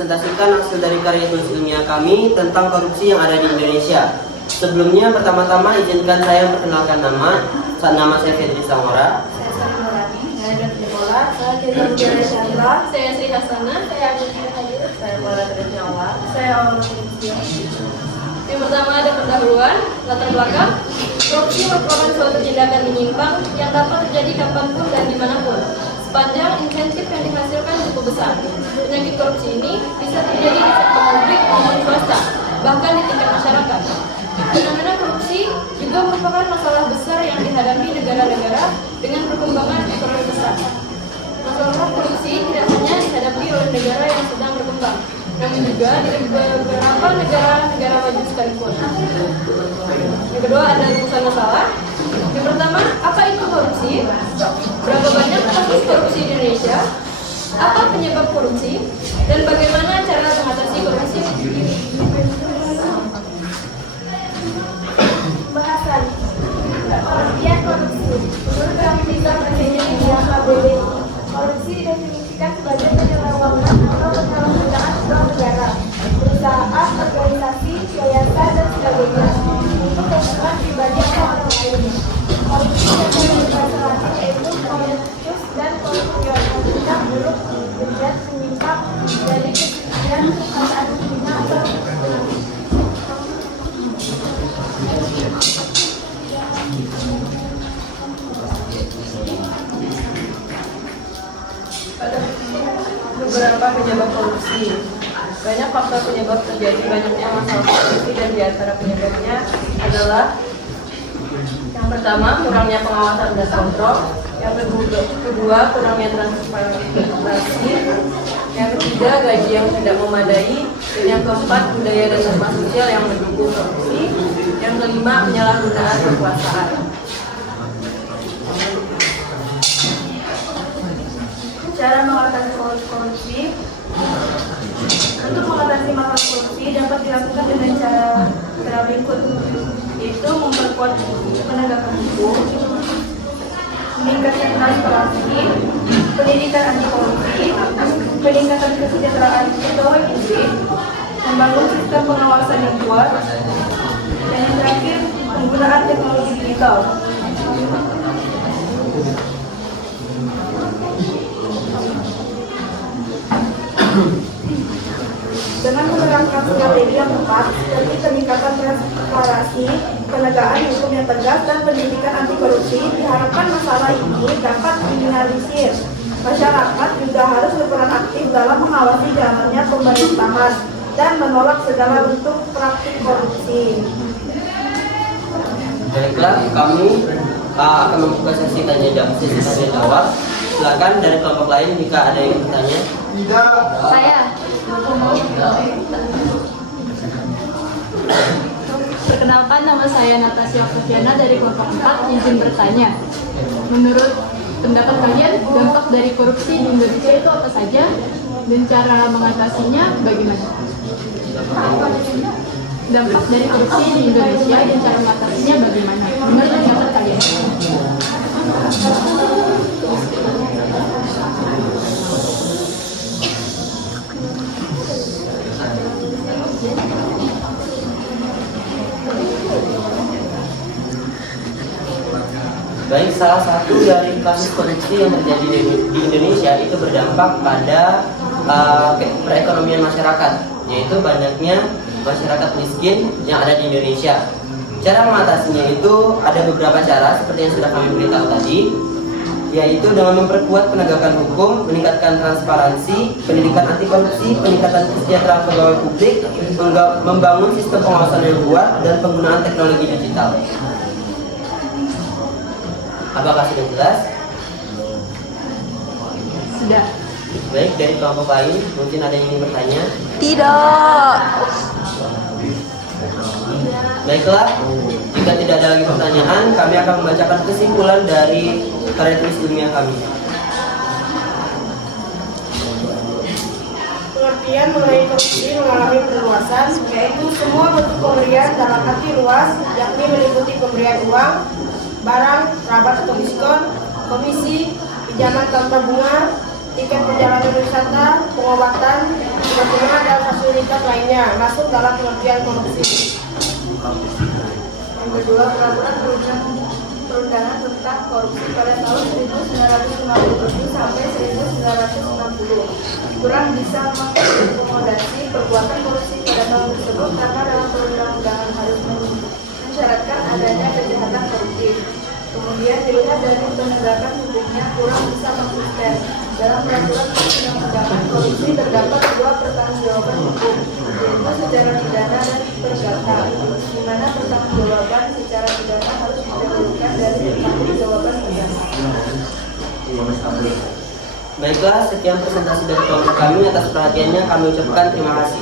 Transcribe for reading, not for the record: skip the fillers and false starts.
mempresentasikan hasil dari karya tulis ilmiah kami tentang korupsi yang ada di Indonesia. Sebelumnya, pertama-tama izinkan saya memperkenalkan nama. Nama saya Fedri Samora. Saya Sari Nurani. Saya Dati Bola. Saya Kira Mutiara Chandra. Saya Sri Hasana. Saya Agus Hadir. Saya Bola Terinyawa. Saya Aula Putri. Yang pertama ada pendahuluan, latar belakang. Korupsi merupakan suatu tindakan menyimpang yang dapat terjadi kapanpun dan dimanapun, sepanjang insentif yang dihasilkan cukup besar. Penyakit korupsi ini bisa terjadi di sektor publik maupun swasta, bahkan di tingkat masyarakat. Fenomena korupsi juga merupakan masalah besar yang dihadapi negara-negara dengan perkembangan ekonomi besar. Masalah korupsi tidak hanya dihadapi oleh negara yang sedang berkembang, namun juga di beberapa negara maju sekalipun. Yang kedua ada rumusan masalah. Yang pertama, apa itu korupsi? Berapa banyak kasus korupsi di Indonesia? Apa penyebab korupsi? Dan bagaimana cara mengatasi korupsi? Bahasan pengertian korupsi. Menurut Definisi Bahasa Indonesia KBBI, korupsi didefinisikan sebagai penyelewengan atau penyalahgunaan uang negara, perusahaan, organisasi, yayasan, dan sebagainya untuk kepentingan pribadi atau orang lain. Korupsi yang bahasa Latin yaitu corruptus dan corruptio, buruk, berbuat menyimpang dari kesucian, kekuasaan hina atau beberapa penyebab korupsi. Banyak faktor penyebab terjadi banyaknya masalah korupsi, dan di antara penyebabnya adalah yang pertama, kurangnya pengawasan dan kontrol. Yang kedua, kurangnya transparansi. Yang ketiga, gaji yang tidak memadai. Dan yang keempat, budaya dan norma sosial yang mendukung korupsi. Yang kelima, penyalahgunaan kekuasaan. cara mengatasi korupsi. Untuk mengatasi masalah korupsi dapat dilakukan dengan cara berikut, yaitu memperkuat penegakan hukum, meningkatkan transparansi, pendidikan anti korupsi, peningkatan kesejahteraan pegawai negeri, membangun sistem pengawasan yang kuat, dan yang terakhir penggunaan teknologi digital. Dengan menerapkan strategi yang tepat seperti peningkatan transparansi, penegakan hukum yang tegas, dan pendidikan anti korupsi, diharapkan masalah ini dapat diminimalisir. Masyarakat juga harus berperan aktif dalam mengawasi jalannya pemerintahan dan menolak segala bentuk praktik korupsi. Baiklah, kami akan membuka sesi tanya jawab. Silakan dari kelompok lain jika ada yang bertanya. Saya. Perkenalkan, nama saya Natasha Oktaviana dari kelompok 4. Izin bertanya, menurut pendapat kalian dampak dari korupsi di Indonesia itu apa saja dan cara mengatasinya bagaimana? Dampak dari korupsi di Indonesia dan cara mengatasinya bagaimana menurut pendapat kalian? Baik, salah satu dari kasus korupsi yang terjadi di Indonesia itu berdampak pada perekonomian masyarakat, yaitu banyaknya masyarakat miskin yang ada di Indonesia. Cara mengatasinya itu ada beberapa cara seperti yang sudah kami beritahu tadi, yaitu dengan memperkuat penegakan hukum, meningkatkan transparansi, pendidikan anti korupsi, peningkatan kesejahteraan pegawai publik, membangun sistem pengawasan yang kuat, dan penggunaan teknologi digital. Apakah sudah jelas? Sudah. Baik, dari kelompok lain mungkin ada yang ingin bertanya? Tidak. Baiklah, jika tidak ada lagi pertanyaan, kami akan membacakan kesimpulan dari karya tulis ilmiah kami. Pengertian mengenai korupsi mengalami perluasan, yaitu semua bentuk pemberian dalam arti luas, yakni meliputi pemberian uang, barang, rabat atau diskon, komisi, pinjaman tanpa bunga, tiket perjalanan wisata, pengobatan, Sebagaimana dalam fasilitas lainnya masuk dalam pengertian korupsi. Yang kedua, peraturan perundangan tentang korupsi pada tahun 1957 sampai 1960 kurang bisa mengakomodasi perbuatan korupsi pada tahun tersebut karena dalam perundang-undangan harus mensyaratkan adanya kejahatan korupsi. Kemudian dilihat dari penegakan hukumnya kurang bisa konsisten. Dalam peraturan perundang-undangan korupsi terdapat dua pertanggungjawaban hukum, yaitu secara pidana dan perdata, di mana pertanggungjawaban secara pidana harus didahulukan dari pertanggungjawaban pidana. Baiklah, sekian presentasi dari kelompok kami. Atas perhatiannya kami ucapkan terima kasih.